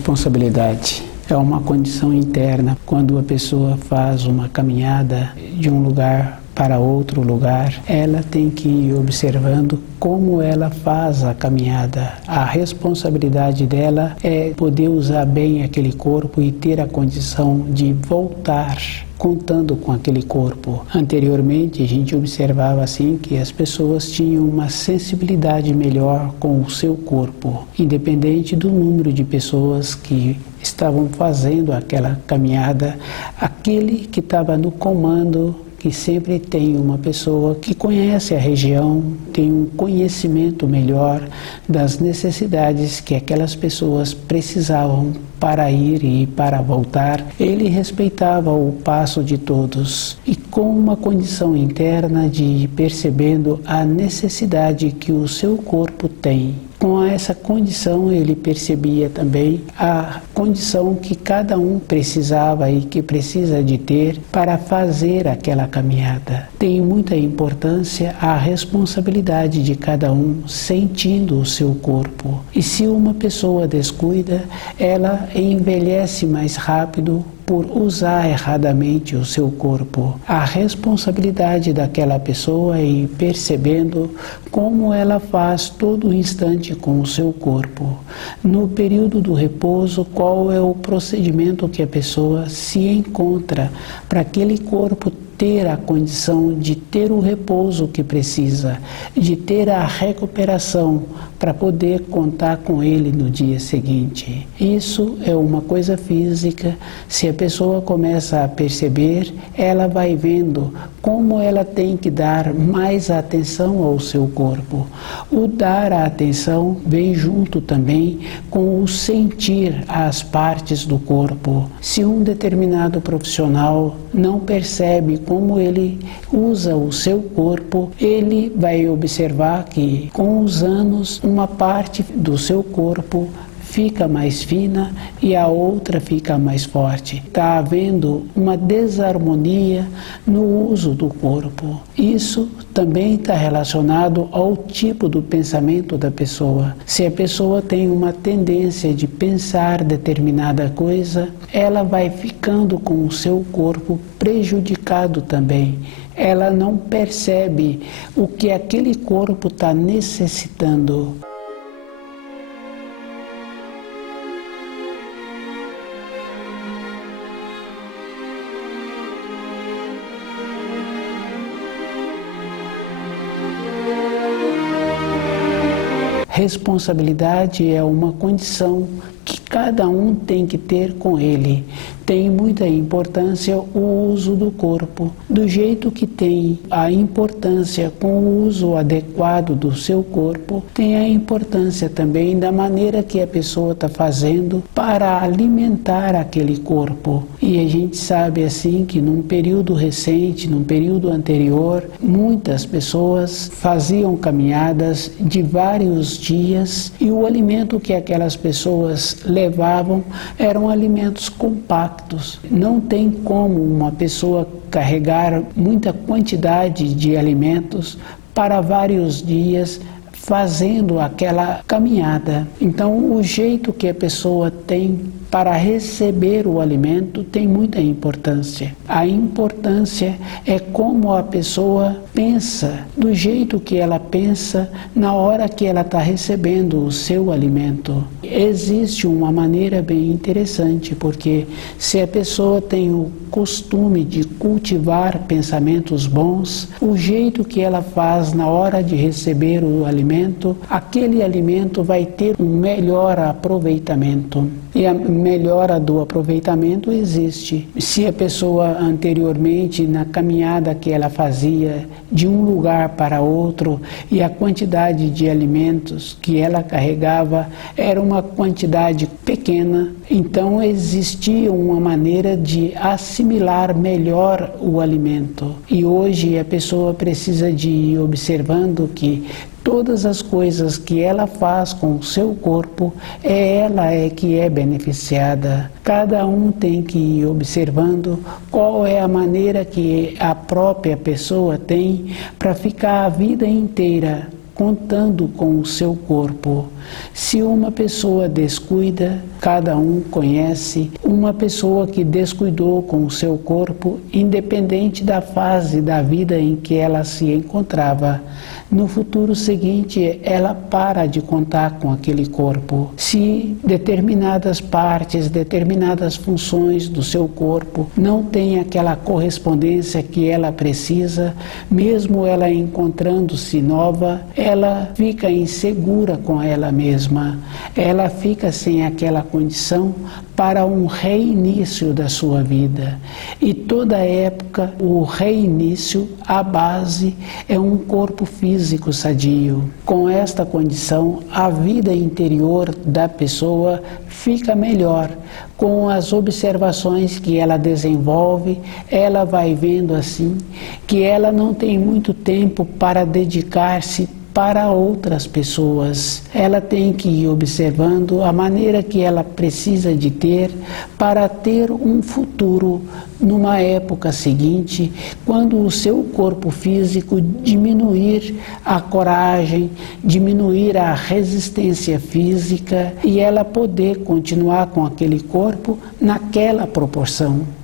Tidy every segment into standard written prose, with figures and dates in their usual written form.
Responsabilidade é uma condição interna quando a pessoa faz uma caminhada de um lugar para outro lugar. Ela tem que ir observando como ela faz a caminhada. A responsabilidade dela é poder usar bem aquele corpo e ter a condição de voltar contando com aquele corpo. Anteriormente, a gente observava assim que as pessoas tinham uma sensibilidade melhor com o seu corpo, independente do número de pessoas que estavam fazendo aquela caminhada. Aquele que estava no comando, que sempre tem uma pessoa que conhece a região, tem um conhecimento melhor das necessidades que aquelas pessoas precisavam para ir e para voltar. Ele respeitava o passo de todos e com uma condição interna de ir percebendo a necessidade que o seu corpo tem. Com essa condição, ele percebia também a condição que cada um precisava e que precisa de ter para fazer aquela caminhada. Tem muita importância a responsabilidade de cada um sentindo o seu corpo. E se uma pessoa descuida, ela envelhece mais rápido por usar erradamente o seu corpo. A responsabilidade daquela pessoa é ir percebendo como ela faz todo instante com o seu corpo. No período do repouso, qual é o procedimento que a pessoa se encontra para aquele corpo ter a condição de ter o repouso que precisa, de ter a recuperação para poder contar com ele no dia seguinte. Isso é uma coisa física. Se a pessoa começa a perceber, ela vai vendo como ela tem que dar mais atenção ao seu corpo. O dar a atenção vem junto também com o sentir as partes do corpo. Se um determinado profissional não percebe como ele usa o seu corpo, ele vai observar que com os anos uma parte do seu corpo fica mais fina e a outra fica mais forte. Está havendo uma desarmonia no uso do corpo. Isso também está relacionado ao tipo do pensamento da pessoa. Se a pessoa tem uma tendência de pensar determinada coisa, ela vai ficando com o seu corpo prejudicado também. Ela não percebe o que aquele corpo está necessitando. Responsabilidade é uma condição que cada um tem que ter com ele. Tem muita importância o uso do corpo, do jeito que tem a importância com o uso adequado do seu corpo, tem a importância também da maneira que a pessoa está fazendo para alimentar aquele corpo. E a gente sabe assim que num período recente, num período anterior, muitas pessoas faziam caminhadas de vários dias e o alimento que aquelas pessoas levavam eram alimentos compactos. Não tem como uma pessoa carregar muita quantidade de alimentos para vários dias fazendo aquela caminhada. Então, o jeito que a pessoa tem para receber o alimento tem muita importância. A importância é como a pessoa pensa, do jeito que ela pensa na hora que ela está recebendo o seu alimento. Existe uma maneira bem interessante, porque se a pessoa tem o costume de cultivar pensamentos bons, o jeito que ela faz na hora de receber o alimento, aquele alimento vai ter um melhor aproveitamento. E a melhora do aproveitamento existe. Se a pessoa anteriormente, na caminhada que ela fazia de um lugar para outro, e a quantidade de alimentos que ela carregava era uma quantidade pequena, então existia uma maneira de assimilar melhor o alimento. E hoje a pessoa precisa de ir observando que todas as coisas que ela faz com o seu corpo, ela que é beneficiada. Cada um tem que ir observando qual é a maneira que a própria pessoa tem para ficar a vida inteira contando com o seu corpo. Se uma pessoa descuida, cada um conhece uma pessoa que descuidou com o seu corpo, independente da fase da vida em que ela se encontrava. No futuro seguinte, ela para de contar com aquele corpo. Se determinadas partes, determinadas funções do seu corpo não têm aquela correspondência que ela precisa, mesmo ela encontrando-se nova, ela fica insegura com ela mesma. Ela fica sem aquela condição para um reinício da sua vida. E toda época, o reinício, a base, é um corpo físico sadio. Com esta condição, a vida interior da pessoa fica melhor. Com as observações que ela desenvolve, ela vai vendo assim que ela não tem muito tempo para dedicar-se para outras pessoas. Ela tem que ir observando a maneira que ela precisa de ter para ter um futuro numa época seguinte, quando o seu corpo físico diminuir a coragem, diminuir a resistência física e ela poder continuar com aquele corpo naquela proporção.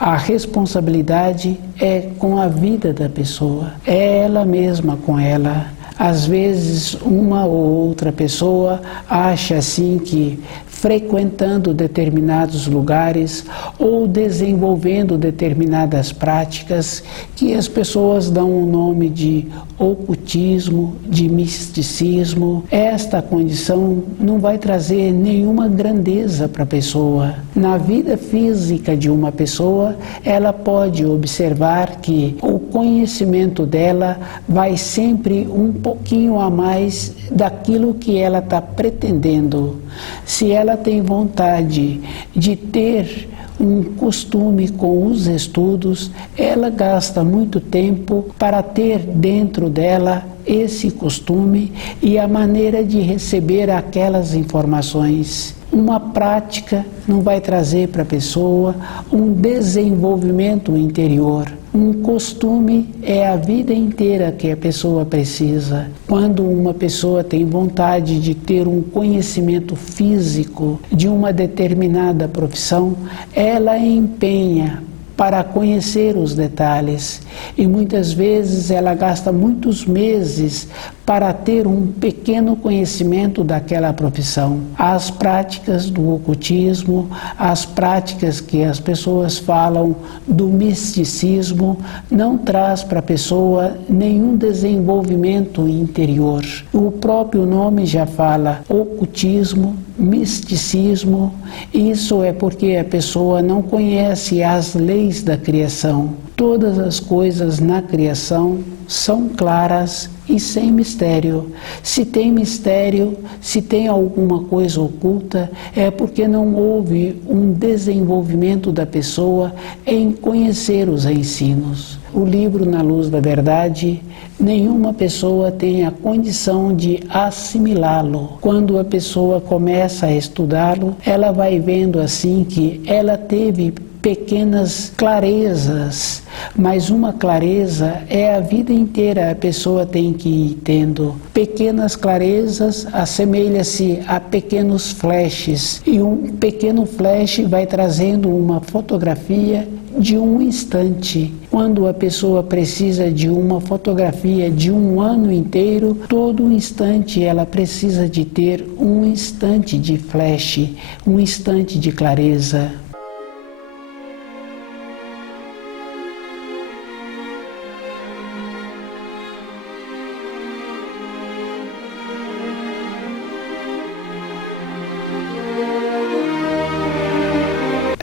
A responsabilidade é com a vida da pessoa, é ela mesma com ela. Às vezes, uma ou outra pessoa acha assim que frequentando determinados lugares ou desenvolvendo determinadas práticas que as pessoas dão o nome de ocultismo, de misticismo. Esta condição não vai trazer nenhuma grandeza para a pessoa. Na vida física de uma pessoa, ela pode observar que o conhecimento dela vai sempre um pouquinho a mais daquilo que ela está pretendendo. Se ela tem vontade de ter um costume com os estudos, ela gasta muito tempo para ter dentro dela esse costume e a maneira de receber aquelas informações. Uma prática não vai trazer para a pessoa um desenvolvimento interior. Um costume é a vida inteira que a pessoa precisa. Quando uma pessoa tem vontade de ter um conhecimento físico de uma determinada profissão, ela empenha para conhecer os detalhes e muitas vezes ela gasta muitos meses para ter um pequeno conhecimento daquela profissão. As práticas do ocultismo, as práticas que as pessoas falam do misticismo, não traz para a pessoa nenhum desenvolvimento interior. O próprio nome já fala ocultismo, misticismo. Isso é porque a pessoa não conhece as leis da criação. Todas as coisas na criação são claras e sem mistério. Se tem mistério, se tem alguma coisa oculta, é porque não houve um desenvolvimento da pessoa em conhecer os ensinos. O livro Na Luz da Verdade, nenhuma pessoa tem a condição de assimilá-lo. Quando a pessoa começa a estudá-lo, ela vai vendo assim que ela teve pequenas clarezas, mas uma clareza é a vida inteira, a pessoa tem que ir tendo. Pequenas clarezas assemelha-se a pequenos flashes, e um pequeno flash vai trazendo uma fotografia de um instante. Quando a pessoa precisa de uma fotografia de um ano inteiro, todo instante ela precisa de ter um instante de flash, um instante de clareza.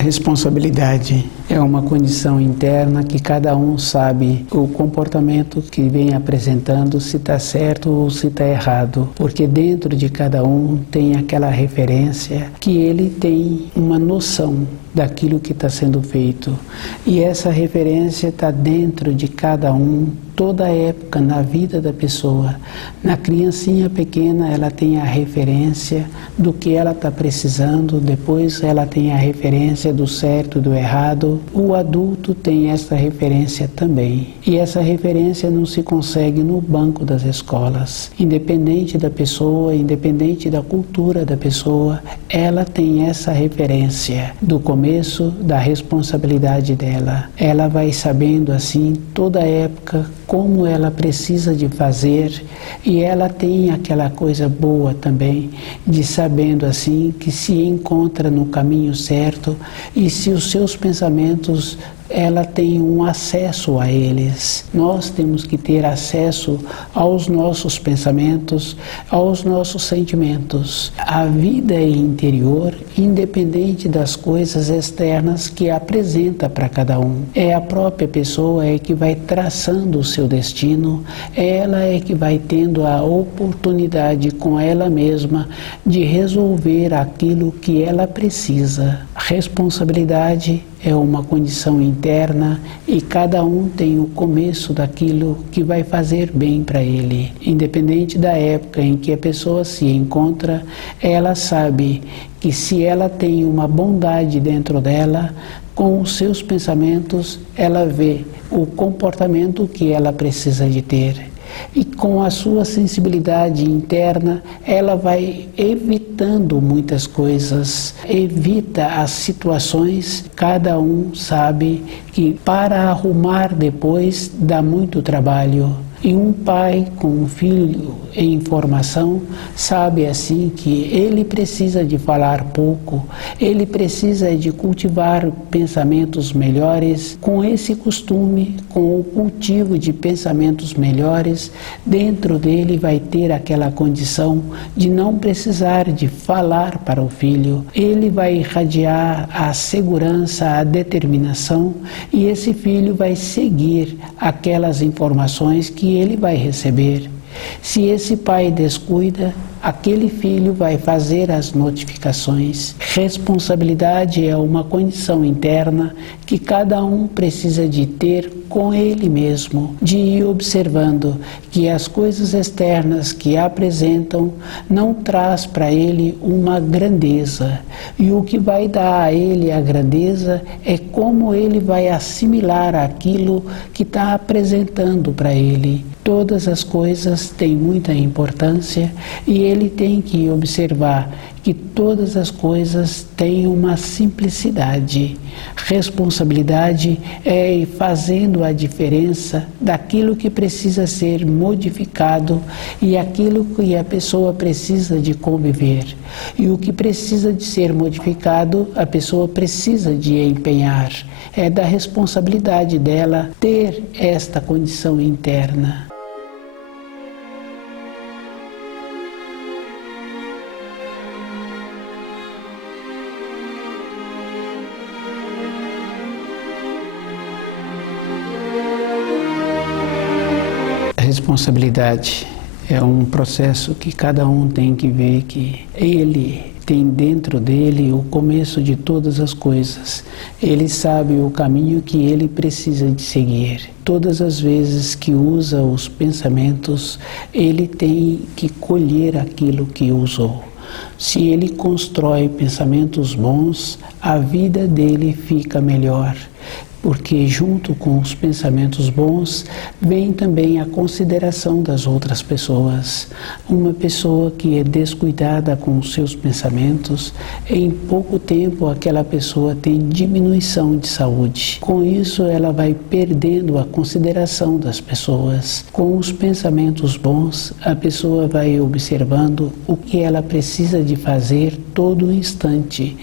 Responsabilidade. É uma condição interna que cada um sabe o comportamento que vem apresentando, se está certo ou se está errado. Porque dentro de cada um tem aquela referência que ele tem uma noção daquilo que está sendo feito. E essa referência está dentro de cada um, toda época na vida da pessoa. Na criancinha pequena ela tem a referência do que ela está precisando, depois ela tem a referência do certo e do errado. O adulto tem essa referência também. E essa referência não se consegue no banco das escolas. Independente da pessoa, independente da cultura da pessoa, ela tem essa referência do começo da responsabilidade dela. Ela vai sabendo assim toda época como ela precisa de fazer, e ela tem aquela coisa boa também de sabendo assim que se encontra no caminho certo, e se os seus pensamentos ela tem um acesso a eles. Nós temos que ter acesso aos nossos pensamentos, aos nossos sentimentos. A vida é interior, independente das coisas externas que apresenta para cada um. É a própria pessoa que vai traçando o seu destino, ela é que vai tendo a oportunidade com ela mesma de resolver aquilo que ela precisa. Responsabilidade é uma condição interna e cada um tem o começo daquilo que vai fazer bem para ele. Independente da época em que a pessoa se encontra, ela sabe que se ela tem uma bondade dentro dela, com os seus pensamentos, ela vê o comportamento que ela precisa de ter. E com a sua sensibilidade interna, ela vai evitando muitas coisas, evita as situações. Cada um sabe que para arrumar depois dá muito trabalho. E um pai com um filho em formação sabe assim que ele precisa de falar pouco, ele precisa de cultivar pensamentos melhores. Com esse costume, com o cultivo de pensamentos melhores, dentro dele vai ter aquela condição de não precisar de falar para o filho. Ele vai irradiar a segurança, a determinação, e esse filho vai seguir aquelas informações que ele vai receber. Se esse pai descuida, aquele filho vai fazer as notificações. Responsabilidade é uma condição interna que cada um precisa de ter com ele mesmo, de ir observando que as coisas externas que apresentam não traz para ele uma grandeza. E o que vai dar a ele a grandeza é como ele vai assimilar aquilo que está apresentando para ele. Todas as coisas têm muita importância e ele tem que observar que todas as coisas têm uma simplicidade. Responsabilidade é ir fazendo a diferença daquilo que precisa ser modificado e aquilo que a pessoa precisa de conviver. E o que precisa de ser modificado, a pessoa precisa de empenhar. É da responsabilidade dela ter esta condição interna. Responsabilidade é um processo que cada um tem que ver que ele tem dentro dele o começo de todas as coisas. Ele sabe o caminho que ele precisa de seguir. Todas as vezes que usa os pensamentos, ele tem que colher aquilo que usou. Se ele constrói pensamentos bons, a vida dele fica melhor. Porque junto com os pensamentos bons, vem também a consideração das outras pessoas. Uma pessoa que é descuidada com os seus pensamentos, em pouco tempo aquela pessoa tem diminuição de saúde. Com isso ela vai perdendo a consideração das pessoas. Com os pensamentos bons, a pessoa vai observando o que ela precisa de fazer todo instante.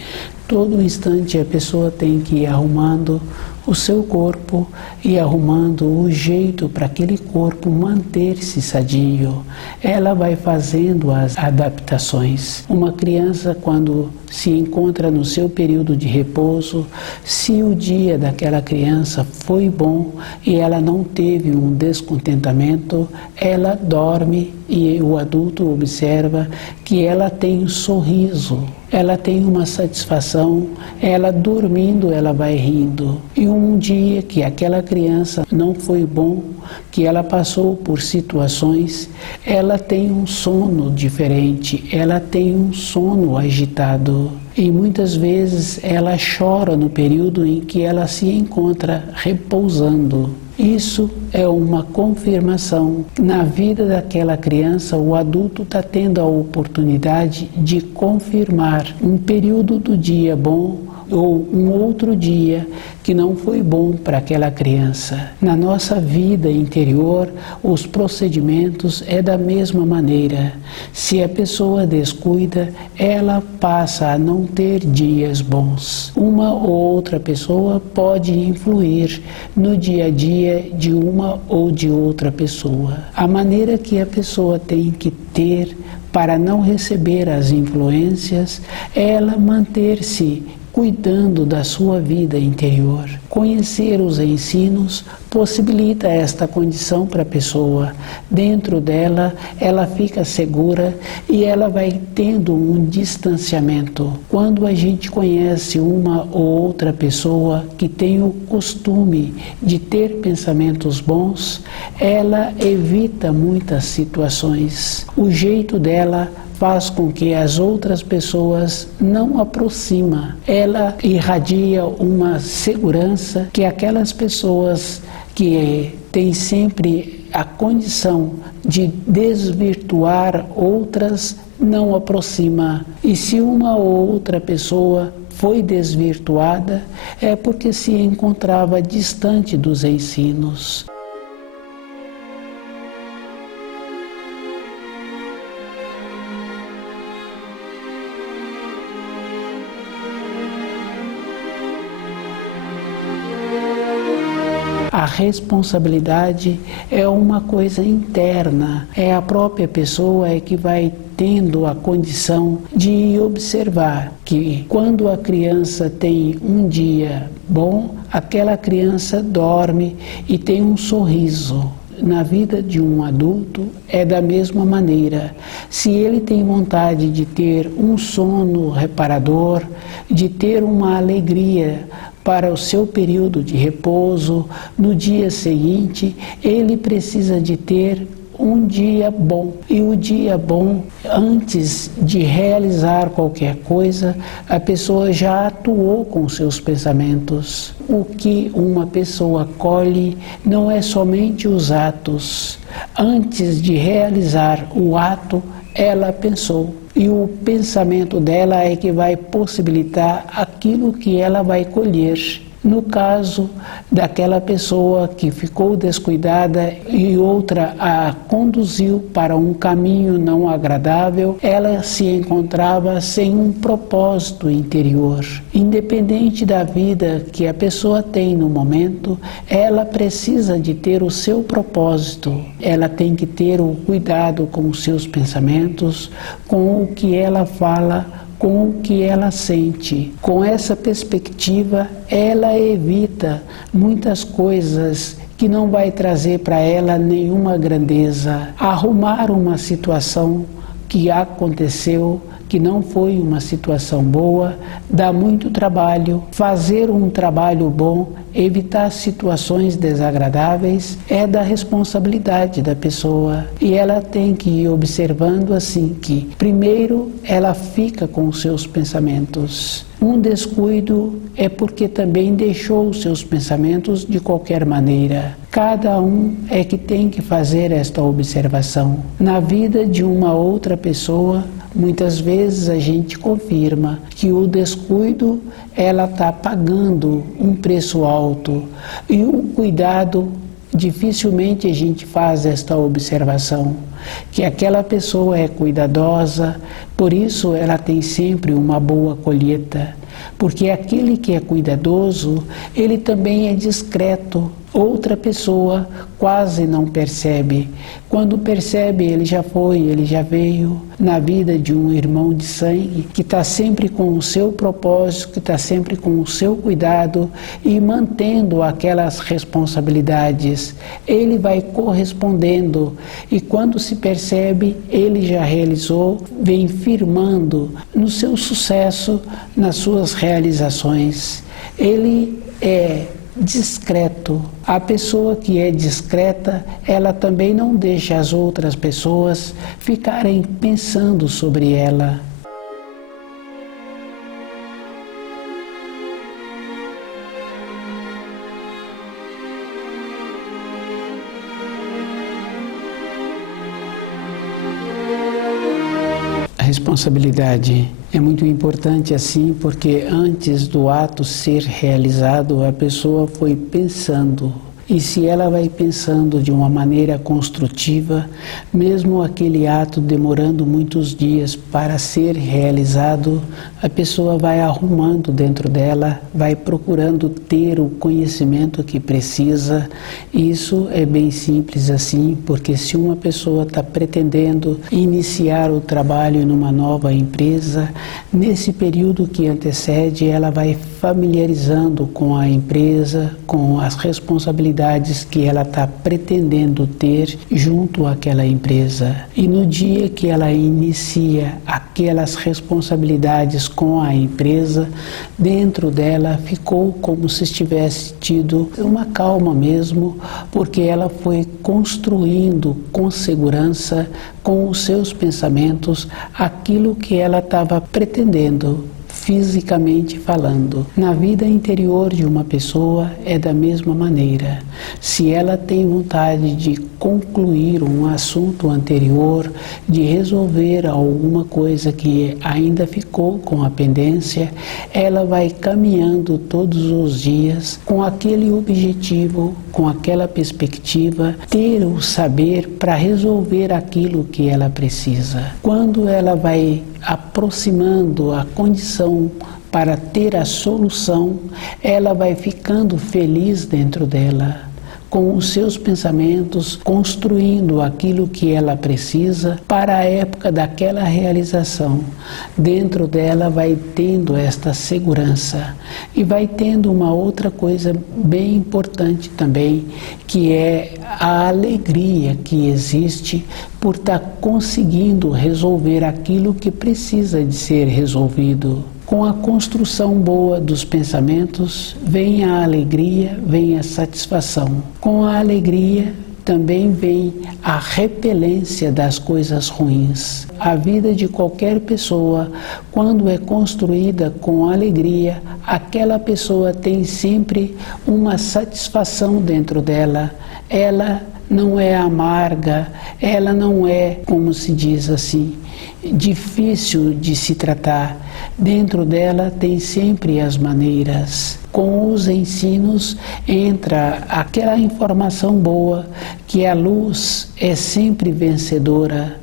Todo instante a pessoa tem que ir arrumando o seu corpo e arrumando o jeito para aquele corpo manter-se sadio. Ela vai fazendo as adaptações. Uma criança, quando se encontra no seu período de repouso, se o dia daquela criança foi bom e ela não teve um descontentamento, ela dorme e o adulto observa que ela tem um sorriso, ela tem uma satisfação, ela dormindo ela vai rindo. E um dia que aquela criança não foi bom, que ela passou por situações, ela tem um sono diferente, ela tem um sono agitado. E muitas vezes ela chora no período em que ela se encontra repousando. Isso é uma confirmação. Na vida daquela criança, o adulto está tendo a oportunidade de confirmar um período do dia bom ou um outro dia que não foi bom para aquela criança. Na nossa vida interior, os procedimentos é da mesma maneira. Se a pessoa descuida, ela passa a não ter dias bons. Uma ou outra pessoa pode influir no dia a dia de uma ou de outra pessoa. A maneira que a pessoa tem que ter para não receber as influências é ela manter-se cuidando da sua vida interior. Conhecer os ensinos possibilita esta condição para a pessoa. Dentro dela, ela fica segura e ela vai tendo um distanciamento. Quando a gente conhece uma ou outra pessoa que tem o costume de ter pensamentos bons, ela evita muitas situações. O jeito dela faz com que as outras pessoas não aproximem. Ela irradia uma segurança que aquelas pessoas que têm sempre a condição de desvirtuar outras não aproxima. E se uma ou outra pessoa foi desvirtuada, é porque se encontrava distante dos ensinos. A responsabilidade é uma coisa interna, é a própria pessoa que vai tendo a condição de observar que quando a criança tem um dia bom, aquela criança dorme e tem um sorriso. Na vida de um adulto é da mesma maneira. Se ele tem vontade de ter um sono reparador, de ter uma alegria para o seu período de repouso, no dia seguinte, ele precisa de ter um dia bom. E o dia bom, antes de realizar qualquer coisa, a pessoa já atuou com seus pensamentos. O que uma pessoa colhe não é somente os atos. Antes de realizar o ato, ela pensou. E o pensamento dela é que vai possibilitar aquilo que ela vai colher. No caso daquela pessoa que ficou descuidada e outra a conduziu para um caminho não agradável, ela se encontrava sem um propósito interior. Independente da vida que a pessoa tem no momento, ela precisa de ter o seu propósito. Ela tem que ter o cuidado com os seus pensamentos, com o que ela fala, com o que ela sente. Com essa perspectiva, ela evita muitas coisas que não vai trazer para ela nenhuma grandeza. Arrumar uma situação que aconteceu, que não foi uma situação boa, dá muito trabalho. Fazer um trabalho bom, evitar situações desagradáveis, é da responsabilidade da pessoa. E ela tem que ir observando assim que, primeiro, ela fica com os seus pensamentos. Um descuido é porque também deixou os seus pensamentos de qualquer maneira. Cada um é que tem que fazer esta observação. Na vida de uma outra pessoa, muitas vezes a gente confirma que o descuido, ela está pagando um preço alto. E o cuidado dificilmente a gente faz esta observação, que aquela pessoa é cuidadosa, por isso ela tem sempre uma boa colheita, porque aquele que é cuidadoso, ele também é discreto. Outra pessoa quase não percebe. Quando percebe, ele já foi, ele já veio na vida de um irmão de sangue que está sempre com o seu propósito, que está sempre com o seu cuidado e mantendo aquelas responsabilidades. Ele vai correspondendo e quando se percebe, ele já realizou, vem firmando no seu sucesso, nas suas realizações. Ele é discreto. A pessoa que é discreta, ela também não deixa as outras pessoas ficarem pensando sobre ela. A responsabilidade é muito importante assim, porque antes do ato ser realizado, a pessoa foi pensando. E se ela vai pensando de uma maneira construtiva, mesmo aquele ato demorando muitos dias para ser realizado, a pessoa vai arrumando dentro dela, vai procurando ter o conhecimento que precisa. Isso é bem simples assim, porque se uma pessoa está pretendendo iniciar o trabalho numa nova empresa, nesse período que antecede, ela vai familiarizando com a empresa, com as responsabilidades que ela está pretendendo ter junto àquela empresa. E no dia que ela inicia aquelas responsabilidades com a empresa, dentro dela ficou como se estivesse tido uma calma mesmo, porque ela foi construindo com segurança, com os seus pensamentos, aquilo que ela estava pretendendo. Fisicamente falando, na vida interior de uma pessoa é da mesma maneira. Se ela tem vontade de concluir um assunto anterior, de resolver alguma coisa que ainda ficou com a pendência, ela vai caminhando todos os dias com aquele objetivo, com aquela perspectiva, ter o saber para resolver aquilo que ela precisa. Quando ela vai aproximando a condição para ter a solução, ela vai ficando feliz dentro dela, com os seus pensamentos, construindo aquilo que ela precisa para a época daquela realização. Dentro dela vai tendo esta segurança e vai tendo uma outra coisa bem importante também, que é a alegria que existe por estar conseguindo resolver aquilo que precisa de ser resolvido. Com a construção boa dos pensamentos, vem a alegria, vem a satisfação. Com a alegria, também vem a repelência das coisas ruins. A vida de qualquer pessoa, quando é construída com alegria, aquela pessoa tem sempre uma satisfação dentro dela. Ela não é amarga, ela não é, como se diz assim, difícil de se tratar. Dentro dela tem sempre as maneiras. Com os ensinos entra aquela informação boa que a luz é sempre vencedora.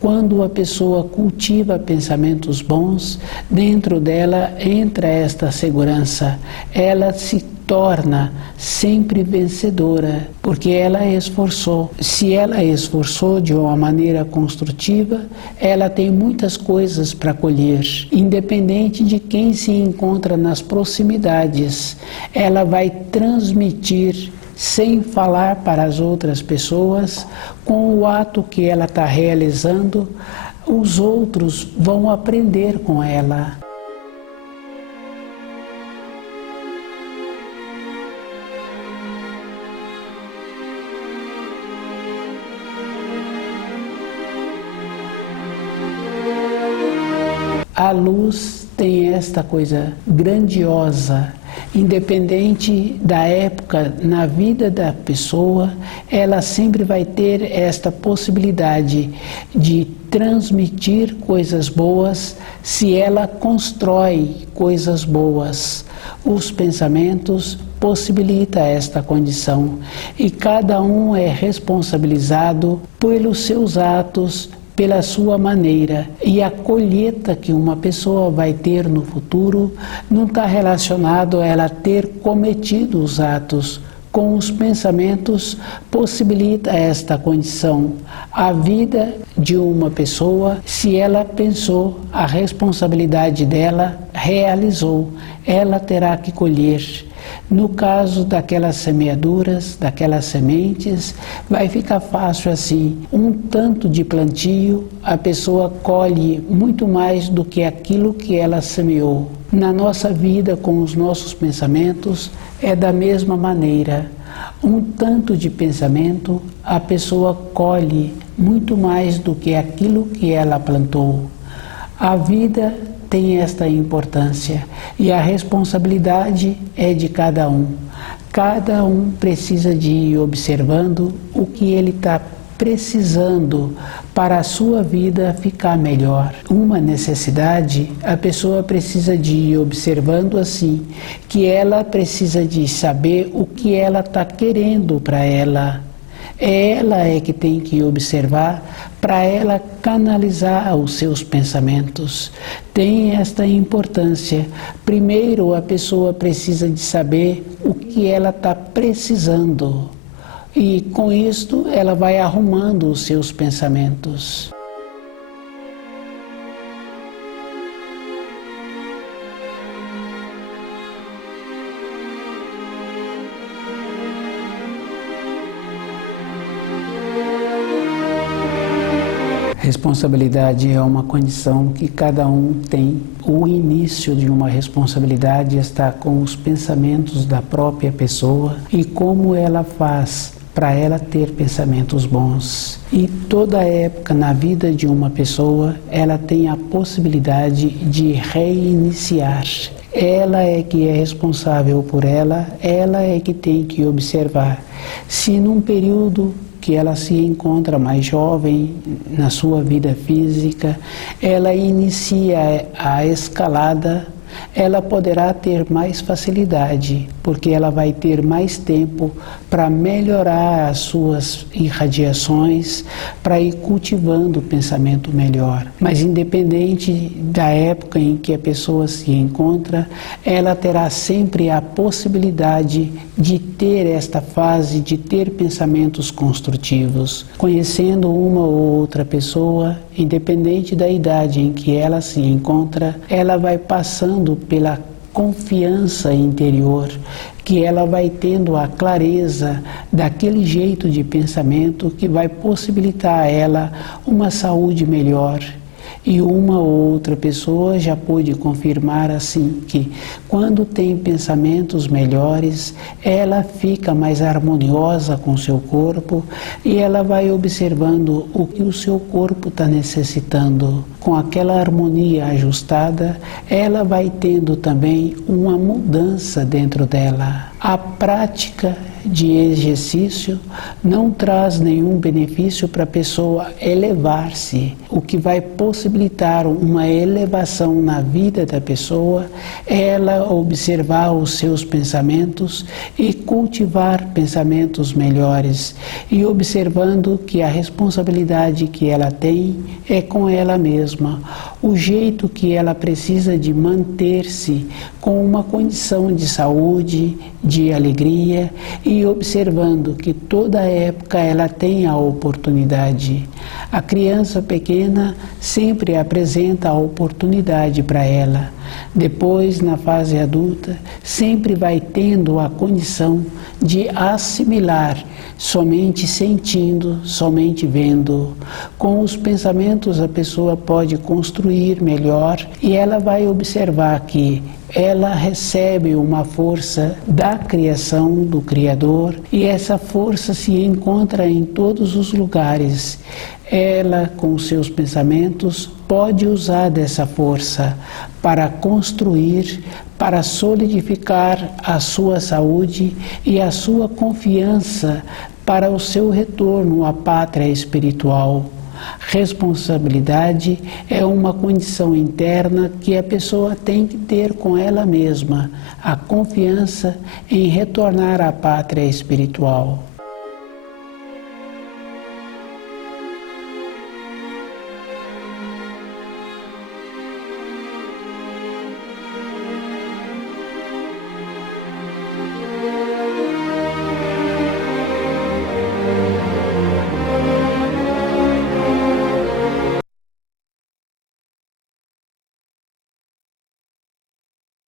Quando a pessoa cultiva pensamentos bons, dentro dela entra esta segurança. Ela se torna sempre vencedora, porque ela esforçou. Se ela esforçou de uma maneira construtiva, ela tem muitas coisas para colher. Independente de quem se encontra nas proximidades, ela vai transmitir sem falar para as outras pessoas, com o ato que ela está realizando, os outros vão aprender com ela. A luz tem esta coisa grandiosa, independente da época na vida da pessoa, ela sempre vai ter esta possibilidade de transmitir coisas boas se ela constrói coisas boas. Os pensamentos possibilitam esta condição e cada um é responsabilizado pelos seus atos, pela sua maneira, e a colheita que uma pessoa vai ter no futuro não está relacionado a ela ter cometido os atos. Com os pensamentos possibilita esta condição. A vida de uma pessoa, se ela pensou, a responsabilidade dela realizou, ela terá que colher. No caso daquelas semeaduras, daquelas sementes, vai ficar fácil assim. Um tanto de plantio, a pessoa colhe muito mais do que aquilo que ela semeou. Na nossa vida, com os nossos pensamentos, é da mesma maneira. Um tanto de pensamento, a pessoa colhe muito mais do que aquilo que ela plantou. A vida tem esta importância e a responsabilidade é de cada um. Cada um precisa de ir observando o que ele está precisando para a sua vida ficar melhor. Uma necessidade, a pessoa precisa de ir observando assim, que ela precisa de saber o que ela está querendo para ela. Ela é que tem que observar para ela canalizar os seus pensamentos. Tem esta importância. Primeiro, a pessoa precisa de saber o que ela está precisando. E com isto, ela vai arrumando os seus pensamentos. Responsabilidade é uma condição que cada um tem. O início de uma responsabilidade está com os pensamentos da própria pessoa e como ela faz para ela ter pensamentos bons. E toda época na vida de uma pessoa, ela tem a possibilidade de reiniciar. Ela é que é responsável por ela é que tem que observar. Se num período que ela se encontra mais jovem na sua vida física, ela inicia a escalada, ela poderá ter mais facilidade, porque ela vai ter mais tempo para melhorar as suas irradiações, para ir cultivando o pensamento melhor. Mas independente da época em que a pessoa se encontra, ela terá sempre a possibilidade de ter esta fase, de ter pensamentos construtivos. Conhecendo uma ou outra pessoa, independente da idade em que ela se encontra, ela vai passando pela confiança interior, que ela vai tendo a clareza daquele jeito de pensamento que vai possibilitar a ela uma saúde melhor. E uma ou outra pessoa já pôde confirmar assim que quando tem pensamentos melhores, ela fica mais harmoniosa com o seu corpo e ela vai observando o que o seu corpo está necessitando. Com aquela harmonia ajustada, ela vai tendo também uma mudança dentro dela. A prática de exercício não traz nenhum benefício para a pessoa elevar-se. O que vai possibilitar uma elevação na vida da pessoa é ela observar os seus pensamentos e cultivar pensamentos melhores. E observando que a responsabilidade que ela tem é com ela mesma. O jeito que ela precisa de manter-se com uma condição de saúde, de alegria e observando que toda época ela tem a oportunidade. A criança pequena sempre apresenta a oportunidade para ela. Depois, na fase adulta, sempre vai tendo a condição de assimilar, somente sentindo, somente vendo. Com os pensamentos a pessoa pode construir melhor e ela vai observar que ela recebe uma força da criação do Criador e essa força se encontra em todos os lugares. Ela, com seus pensamentos, pode usar dessa força para construir, para solidificar a sua saúde e a sua confiança para o seu retorno à pátria espiritual. Responsabilidade é uma condição interna que a pessoa tem que ter com ela mesma, a confiança em retornar à pátria espiritual.